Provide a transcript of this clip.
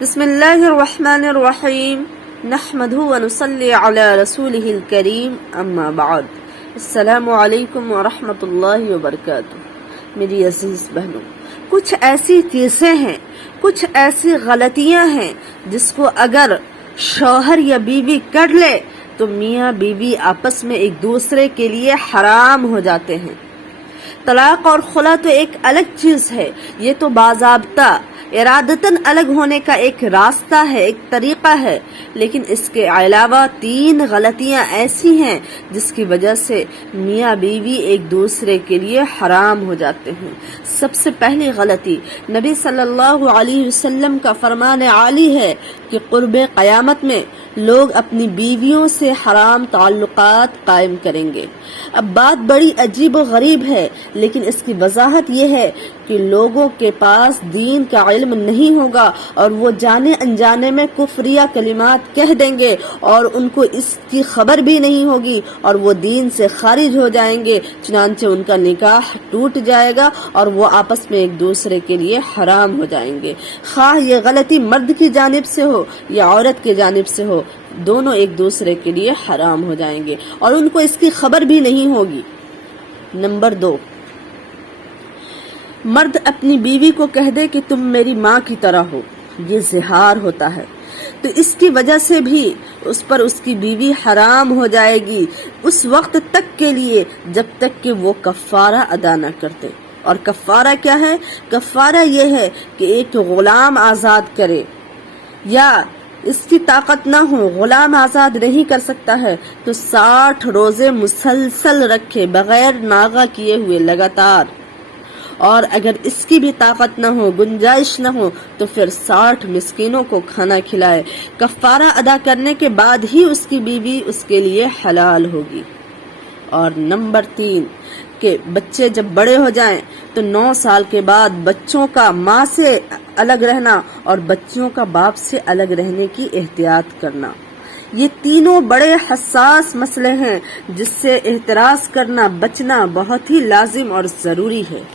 بسم اللہ الرحمن الرحیم نحمدہ ونصلی علی رسولہ الکریم اما بعد السلام علیکم ورحمۃ اللہ وبرکاتہ۔ میری عزیز بہنوں، کچھ ایسی چیزیں ہیں، کچھ ایسی غلطیاں ہیں جس کو اگر شوہر یا بیوی کر لے تو میاں بیوی آپس میں ایک دوسرے کے لیے حرام ہو جاتے ہیں۔ طلاق اور خلا تو ایک الگ چیز ہے، یہ تو باضابطہ ارادتاً الگ ہونے کا ایک راستہ ہے، ایک طریقہ ہے، لیکن اس کے علاوہ 3 غلطیاں ایسی ہیں جس کی وجہ سے میاں بیوی ایک دوسرے کے لیے حرام ہو جاتے ہیں۔ سب سے پہلی غلطی، نبی صلی اللہ علیہ وسلم کا فرمان عالی ہے کہ قرب قیامت میں لوگ اپنی بیویوں سے حرام تعلقات قائم کریں گے۔ اب بات بڑی عجیب و غریب ہے، لیکن اس کی وضاحت یہ ہے کہ لوگوں کے پاس دین کا علم نہیں ہوگا اور وہ جانے انجانے میں کفریہ کلمات کہہ دیں گے اور ان کو اس کی خبر بھی نہیں ہوگی اور وہ دین سے خارج ہو جائیں گے، چنانچہ ان کا نکاح ٹوٹ جائے گا اور وہ آپس میں ایک دوسرے کے لیے حرام ہو جائیں گے۔ خواہ یہ غلطی مرد کی جانب سے ہو یا عورت کی جانب سے ہو، دونوں ایک دوسرے کے لیے حرام ہو جائیں گے اور ان کو اس کی خبر بھی نہیں ہوگی۔ نمبر 2، مرد اپنی بیوی کو کہہ دے کہ تم میری ماں کی طرح ہو، یہ زہار ہوتا ہے، تو اس کی وجہ سے بھی اس پر اس کی بیوی حرام ہو جائے گی اس وقت تک کے لیے جب تک کہ وہ کفارہ ادا نہ کرتے۔ اور کفارہ کیا ہے؟ کفارہ یہ ہے کہ ایک غلام آزاد کرے، یا اس کی طاقت نہ ہو، غلام آزاد نہیں کر سکتا ہے تو 60 روزے مسلسل رکھے بغیر ناغہ کیے ہوئے لگاتار، اور اگر اس کی بھی طاقت نہ ہو، گنجائش نہ ہو تو پھر 60 مسکینوں کو کھانا کھلائے۔ کفارہ ادا کرنے کے بعد ہی اس کی بیوی اس کے لیے حلال ہوگی۔ اور نمبر 3 کہ بچے جب بڑے ہو جائیں تو 9 سال کے بعد بچوں کا ماں سے الگ رہنا اور بچوں کا باپ سے الگ رہنے کی احتیاط کرنا، یہ تینوں بڑے حساس مسئلے ہیں جس سے احتراز کرنا، بچنا بہت ہی لازم اور ضروری ہے۔